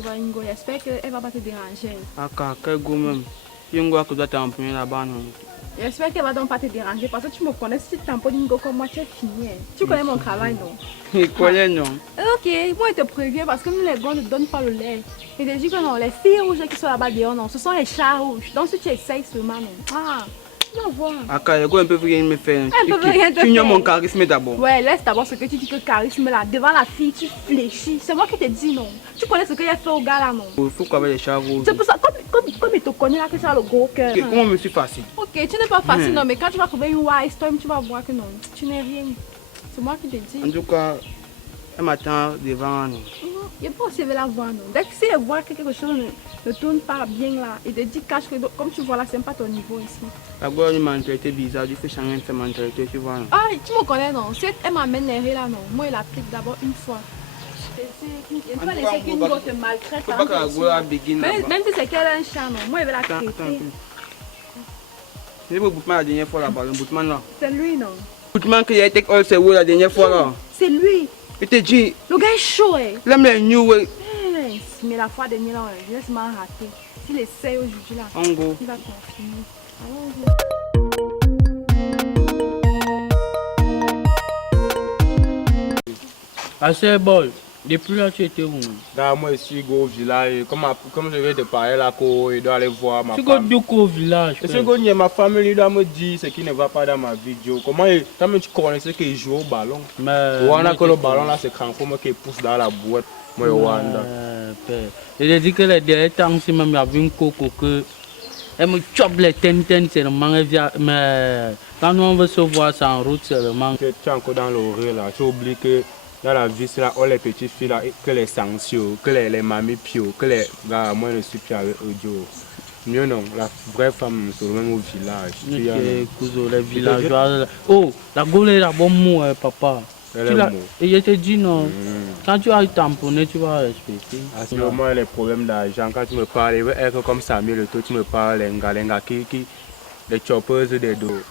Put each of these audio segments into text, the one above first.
voir Ingo. J'espère qu'elle ne va pas te déranger. Aka, quel goût même. Ingo que doit t'emprunter là-bas, non? J'espère qu'elle va donc pas te déranger parce que tu me connais. Si tu tamponnes Ingo comme moi, tu es fini. Tu connais mon travail, non? Il connaît, non? Ok, moi je te préviens parce que nous les gars ne donnent pas le lait. Et te dis que non, les filles rouges qui sont là-bas dehors, non, ce sont les chats rouges. Donc si tu essayes seulement, non. Ah, tu vas voir. Aka, le gars ne peut rien me faire. Elle peut rien te Tu faire. as mon charisme d'abord. Ouais, laisse d'abord ce que tu dis que charisme là. Devant la fille, tu fléchis. C'est moi qui te dis non. Tu connais ce qu'il a fait au gars là, non? Il faut qu'avec les chats rouges. C'est pour ça, comme il te connaît là, que tu as le gros cœur. Comment me suis facile? Ok, tu n'es pas facile, non, mais quand tu vas trouver une wise time, tu vas voir que non, tu n'es rien. C'est moi qui te dis. En tout cas, elle m'attend devant nous. Il faut aussi la voir, non. Dès que si elle voit que quelque chose ne tourne pas bien là, et te dit cache que comme tu vois là, c'est pas ton niveau ici. La gueule une mentalité bizarre, il faut changer de mentalité, tu vois. Ah, tu me connais, non. Si elle m'amène les rires là, non. Moi, elle applique d'abord une fois. Il ne faut pas laisser qu'une go te maltraite. Faut pas que la gueule begin là-bas. Même si c'est qu'elle a un chat, non. Moi, elle va la traiter. C'est le Boutman la dernière fois là-bas, le Boutman là. C'est lui, non. Boutman qui a été all c'est où la dernière fois là. C'est lui. Il te dit, Le gars est chaud, eh. l'aime les new way. Mais la fois dernière, là, je laisse m'en rater. S'il essaye aujourd'hui là, En gros. il va confirmer. Assez bol. Depuis là, tu étais où? Là, moi, je suis au village. Comme je vais te parler là, il doit aller voir ma Tu femme. es au village. Et ce que ma famille il doit me dire ce qui ne va pas dans ma vidéo. Comment tu connaissais qu'il joue au ballon? Mais. On a que le ballon là, c'est crampon qui pousse dans la boîte. Moi, je vois. Il a dit que les derniers temps, si même il y avait une coco que. Elle me chope les tenten seulement. Mais quand on veut se voir, c'est en route seulement. Tu es encore dans l'oreille là. Tu oublies que dans la vie, c'est là, oh, les petites filles là, que les sanctions, que les mamies pio, que les gars, moi, je ne suis plus avec eux. Mieux non, la vraie femme, c'est même au village. Ok, cousin, les villageois. Oh, la gaule est la bonne mot, papa. Et je te dis non, quand tu as tamponné, tu vas respecter. À ce moment, les problèmes d'argent, quand tu me parles, il veut être comme Samuel, le tout, tu me parles, les choppers des dos.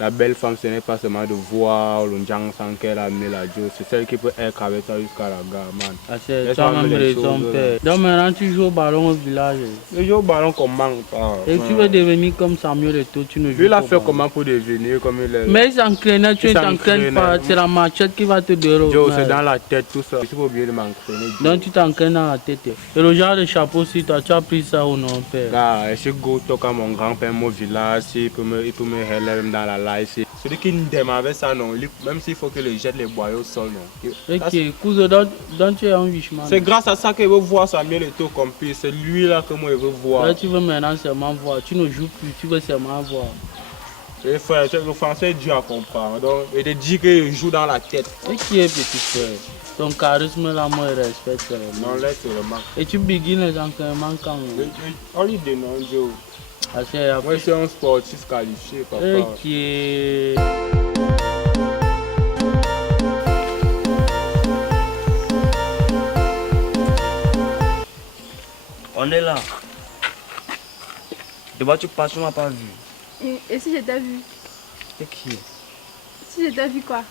La belle femme, ce n'est pas seulement de voir le gens sans qu'elle a amené la Dieu, c'est celle qui peut être avec toi jusqu'à la gare, man. C'est toi même raison, père. Donc maintenant, tu joues au ballon au village. Je joue au ballon comment pas. Et tu veux devenir comme Samuel et tout, tu ne joues pas. Lui, il a fait comment pour devenir comme il est. Mais il s'entraînait, tu ne t'entraînes pas, c'est la machette qui va te dérouler. Joe, c'est dans la tête tout ça. Il faut oublier de m'entraîner. Donc tu t'entraînes dans la tête. Et le genre de chapeau, si toi, tu as pris ça ou non, père? Là, je suis goûté comme mon grand-père, mon village, il peut me relève dans la life. Celui qui ne démarre avec ça, non, même s'il faut que le jette les boyaux au sol, non. Ok, cousin, donc tu es un richement. C'est grâce à ça qu'il veut voir Samuel et tout comme puis c'est lui là que moi je veux voir. Là, tu veux maintenant seulement voir, tu ne joues plus, tu veux seulement voir. Et frère, le français est dur à comprendre, donc il te dit qu'il joue dans la tête. Et qui est petit frère? Ton charisme là, moi je respecte. Non, laisse le manque. Et tu begins les entraînements quand? On lui dénonce, Joe. Moi je suis un sportif qualifié, papa. Ok. On est là. De vois tu passes, tu m'as pas vu. Et si j'étais vu? C'est qui? Si j'étais vu quoi?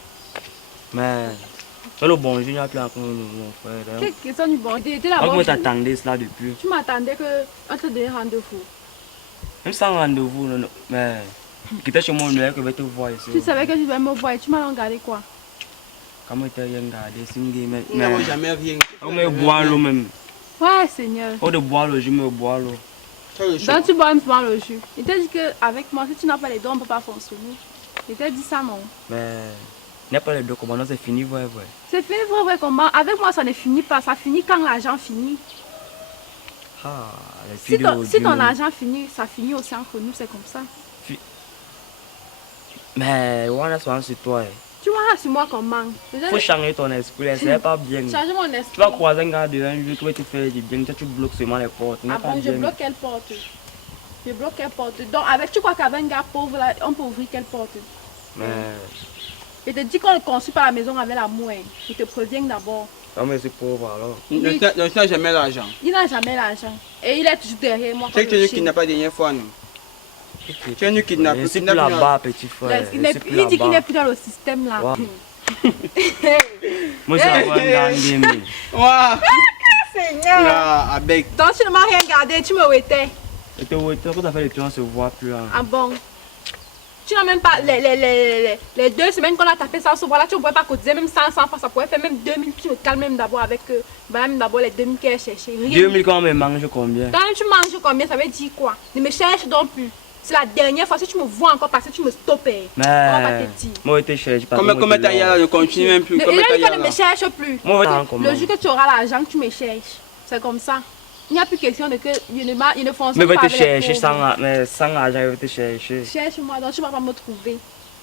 Mais. C'est le bonjour, il n'y a plus encore mon frère. Quelle question du bon? Tu étais là-bas. Comment t'attendais cela depuis? Tu m'attendais qu'on te donne rendez-vous. Même sans rendez-vous, mais. Quitte chez mon numéro que je vais te voir ici. Tu savais que tu devais me voir et tu m'as regardé quoi? Comment tu as regardé? C'est une game. Il n'a jamais rien. On me boit l'eau même. Ouais, Seigneur. Au de boire l'eau, je me bois l'eau. Donc tu bois le jus. Il t'a dit qu'avec moi, si tu n'as pas les dons, on ne peut pas fonctionner. Il t'a dit ça, non? Mais. N'est pas les deux comment c'est fini, vrai. C'est fini, vrai comment? Avec moi, ça ne finit pas. Ça finit quand l'argent finit. Ah, les si ton argent finit, ça finit aussi entre nous, c'est comme ça. Mais on a soin sur toi. Tu vois sur moi comment? Faut changer ton esprit, c'est pas bien. Changer mon esprit. Tu vas croiser un gars de un jour qui va te faire du bien, tu bloques seulement les portes. Ah bon, je bloque quelle porte? Je bloque quelle porte? Donc tu crois qu'avec un gars pauvre, là, on peut ouvrir quelle porte? Mais... Je te dis qu'on ne construit pas la maison avec l'amour. Je te préviens d'abord. Non mais c'est pauvre alors. Il n'a jamais l'argent. Il n'a jamais l'argent. Et il est toujours derrière moi. C'est que tu ne pas la dernière fois, non? Tu es nous kidnappé. C'est plus là-bas, petit frère. Il dit qu'il n'est plus dans le système là. Moi, je vais avoir un game. Waouh! Seigneur. Là, avec. Donc tu ne m'as rien gardé, tu me ouétais. Et toi, quand t'as fait les tours, on se voit plus. Hein. Ah bon? Tu n'as même pas les 2 semaines qu'on a tapé ça, voilà, tu ne pourrais pas cotiser même 100 francs, ça pourrait faire même 2000, tu me calmes même d'abord avec voilà, même d'abord les 2000 qu'elle cherchait. 2000 quand on me mange combien? Quand tu manges combien, ça veut dire quoi? Ne me cherche donc plus. C'est la dernière fois, si tu me vois encore passer, tu me stoppes. Mais On va te dire. moi, je te cherche pas. Comment t'as là, je continue même plus. Et Comment t'as là, ne me là? cherche plus. Moi, Le jour que tu auras l'argent, tu me cherches. C'est comme ça. Il n'y a plus question de que il ne fonctionne mais pas je vais te avec les chercher pauvres. sans argent, je vais te chercher. Cherche-moi, donc tu ne vas pas me trouver.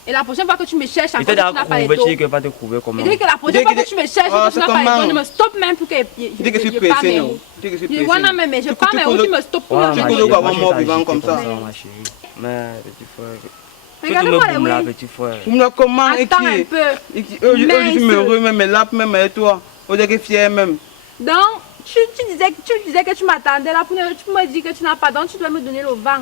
Et la prochaine fois que tu me cherches, Et encore, t'as tu déjà n'as pas les trouvé, dos. tu dis que pas te trouver comment? Et dès que la prochaine fois que tu me cherches, Ah, tu n'as c'est pas les dos, comment? ne me stoppe même pour que Tu dis que je suis pressé, non? Tu dis que je suis je vois, pressé. non, mais je parle, mais où tu me stoppes pour Ouais, me Tu ma peux chérie, avoir moi, un mort je vivant t'agis comme ça. ma chérie. Mais, petit frère. Regarde-moi les là, oui. petit frère. Vous me comment Attends un écrire? peu. Je suis heureux, même là, même avec toi. On dirait que fier même. Donc, tu disais que tu m'attendais là, tu me dis que tu n'as pas, donc tu dois me donner le vent.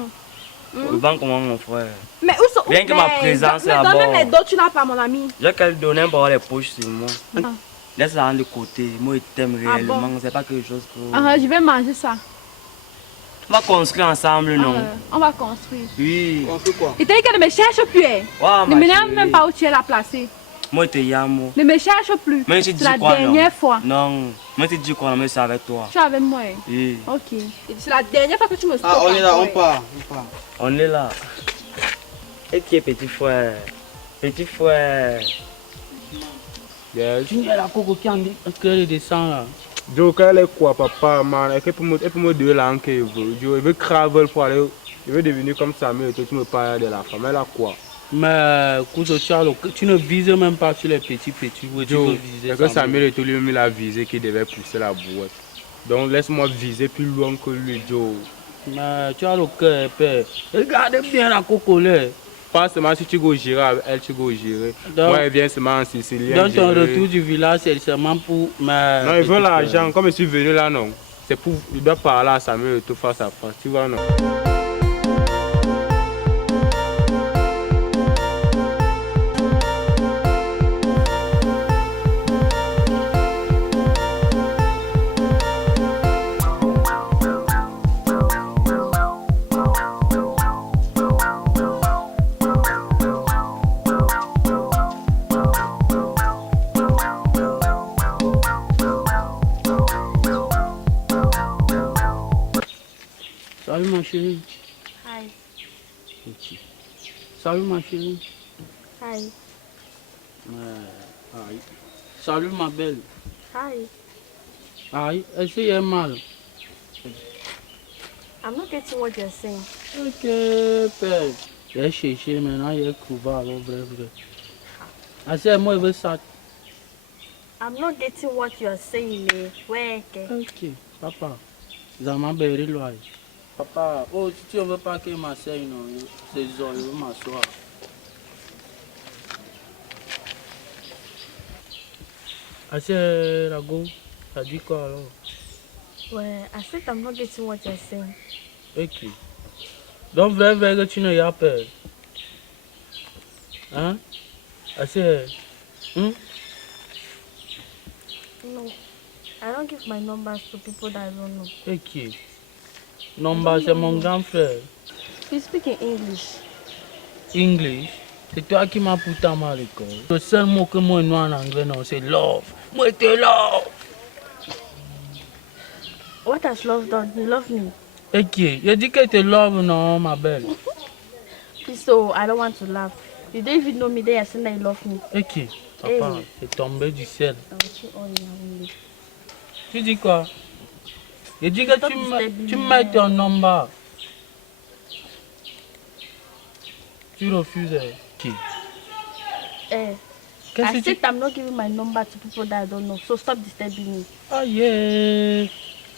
Le banc, comment, mon frère? Mais où sont Rien que ma présence mais là-bas. dans même les dos, tu n'as pas, mon ami. J'ai qu'à lui donner pour avoir les poches sur moi. Ah. Laisse-la de côté. Moi, je t'aime Ah réellement. bon? C'est pas quelque chose que. Ah, je vais manger ça. On va construire ensemble, non? On va construire. Oui. On fait quoi? Et t'as dit qu'elle ne me cherche plus. Hein. Ouais, Ne ma m'énerve chérie. même pas où tu es la placée. Moi, je te yamo. Ne me cherche plus. Mais je te C'est dis la quoi, dernière non? fois. Non. Moi, je te dis quoi, non, mais c'est avec toi. Tu es avec moi. Hein. Oui. Ok. Et c'est la dernière fois que tu me stoppes. Ah, on est là, on encore, hein. part. On part. On est là. Et qui est petit frère? Petit frère. Yes. Tu es la coco qui en que descend là. Joe, quel est quoi, papa, man? Et pour me donner là, il veut craver pour aller. Il veut devenir comme Samuel et toi, tu me parles de la femme. Elle a quoi? Mais Kouzo, tu ne vises même pas sur les petits. Oui, tu veux Joe, viser. c'est que Samuel et toi, lui-même, il a visé qu'il devait pousser la boîte. Donc, laisse-moi viser plus loin que lui, Joe. Mais tu as le cœur épais. Regarde bien la coco là. Pas seulement si tu go gérer avec elle, tu go gérer. Donc- Moi, elle vient seulement en Sicilien. Dans ton gérer. retour du village, c'est seulement pour. Mais Non, il veut l'argent. Comme je suis venu là, non. C'est pour. Il doit parler à Samuel et tout face à face. Tu vois, non? Salut ma chérie. Hi. Ok. Salut ma chérie. Hi. Aïe. Salut ma belle. Hi. Aïe, est-ce qu'il y a mal? I'm not getting what you're saying. Ok, père. J'ai cherché maintenant, il est couvert, alors vrai. Ah, c'est moi, il veut ça. I'm not getting what you're saying. Ouais, Ok, papa. Zama Berry Loy. Papa, oh, si tu ne veux pas que ma soeur, non, c'est ça, je veux m'asseoir. Ah, c'est la go. Ça dit quoi alors? Ouais, I said I'm not getting what you're saying. Ok. Donc, vrai, que tu n'as pas peur. Hein? Ah, c'est. No, I don't give my numbers to people that I don't know. Ok. Nomba, c'est mon grand frère. You speak in English. English. C'est toi qui m'as poussé à ma l'école. Le seul mot que moi non en anglais, non, c'est love. Moi, je te love. What has love done? You love me. Ok. Je dis que je te love, non, ma belle. So I don't want to laugh. You don't even know me there, you're saying that you love me. Ok. Papa, Hey. c'est tombé du ciel. I will see all you have. Tu dis quoi? Je dis que Stop tu disturbing mets me. ton number. Tu refuses. Qui? Eh, Qu'est-ce I que said tu... I'm not giving my number to people that I don't know. So stop disturbing me. Ah yeah.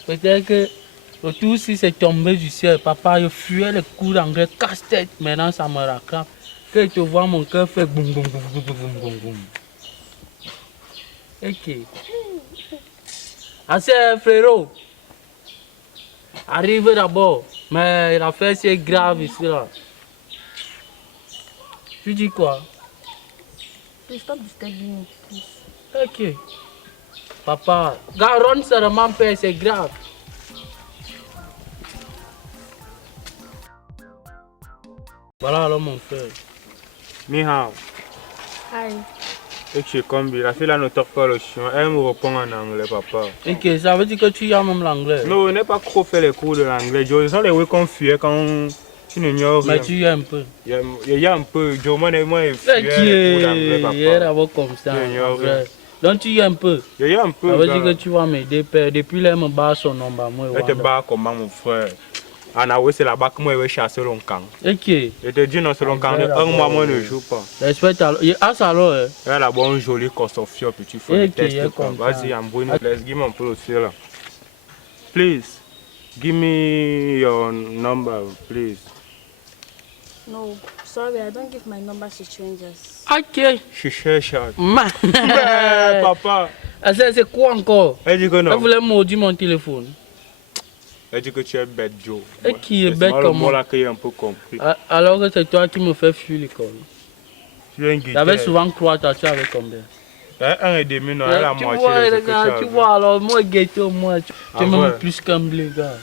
Peut-être que le tout si c'est tombé du ciel. Papa, je fuyais les cours d'anglais casse-tête. Maintenant, ça me rattrape. Que je te vois, mon cœur fait boum boum boum boum boum boum boum boum. Ok. Ah c'est frérot. Arrive d'abord. Mais l'affaire c'est grave ici là. Tu dis quoi? Please stop disturbing me, please. Ok. Papa, Garonne seulement père, c'est grave. Voilà alors mon frère. Ni hao. Hi. Et tu es comme la fille là ne talk pas le chien. Elle me répond en anglais, papa. Ok, ça veut dire que tu as même l'anglais. Non, on n'est pas trop fait les cours de l'anglais. Je sens les oui qu'on fuit quand tu n'ignores rien. Mais tu y as un peu. Il y a un peu. Je moi, il fuit Ok, les cours d'anglais, il est papa. d'abord comme ça. Je n'ignore frère. rien. Donc tu y as un peu. Il y a un peu. Ça veut dire que gars. tu vas m'aider, père. Depuis là, il me bat son nom. Bah, moi, Elle te bat comment, mon frère? Anawe, c'est là-bas que moi, je vais chasser le camp. Ok. Je te dis, non, c'est le camp de un mois, moi, je ne joue pas. Respecte alors. Ah, ça alors, hein. Elle a bon joli Kosofio, petit frère. Ok, il est comme ça. Vas-y, embrouille-nous. Let's give me un peu aussi là. Please, give me your number, please. No, sorry, I don't give my number to strangers. Ok. Je cherche. Man. Papa. Ah, ça, c'est quoi encore? Elle dit que Elle non. voulait maudire mon téléphone. Elle dit que tu es bête, Joe. Et qui est C'est bête moi, le comme mot moi? là que j'ai un peu compris. Ah, alors que c'est toi qui me fais fuir l'école. Tu es un guitare. J'avais souvent croire que tu avais combien? Un et demi, non, elle a Tu moitié vois, de ce que regarde, tu as. vois, alors moi, ghetto, moi, tu Ah es même ouais. plus qu'un blé, gars.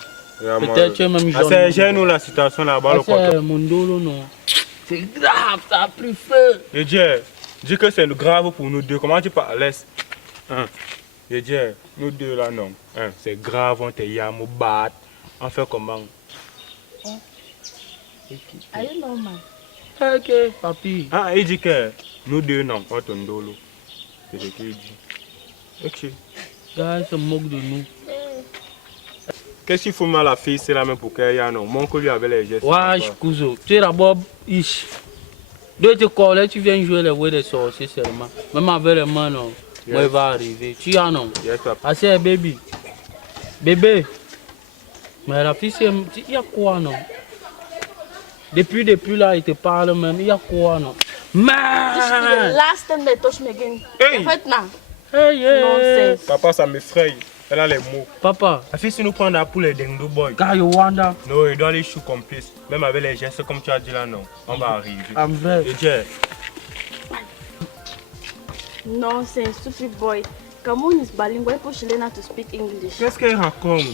Regarde, moi, Peut-être tu es même jaune. c'est gêne nous la situation là-bas, le Ah, côté. c'est mon dolo, non. C'est grave, ça a pris feu. Je dis que c'est grave pour nous deux. Comment tu parles? Laisse. Hein. Je dis, nous deux là, non. Hein, c'est grave, on te yam, on bat. On fait comment? Are you normal? Ok, papi. Ah, il dit que nous deux, non, on te ndolo. C'est ce qu'il dit. Ok. Gars, il se moque de nous. Qu'est-ce qu'il faut mal à la fille, c'est la même pour qu'elle y a, non? Mon que lui avait les gestes. Ouais, cousin. Tu es d'abord ish. De te coller, tu viens jouer les jouets des sorciers seulement. Même avec les mains, non. Moi, il va arriver. Tu as, non? Yes, papa. Ah, c'est baby. Bébé. Mais la fille, c'est. Il y a quoi, non? Depuis là, il te parle même. Il y a quoi, non? This should be the Man! last time they touch me again. Hey! Right now. Hey, yeah. Nonsense. Papa, ça m'effraie. Elle a les mots. Papa, La fille, si nous prenons pour les dingo boys. car you wonder, Non, il doit aller chou complice. Même avec les gestes comme tu as dit là, non. On va arriver. I'm vrai. Je dis, Nonsense, stupid boy. Cameroon is bilingual. People should learn how to speak English. qu'est-ce qu'elle raconte?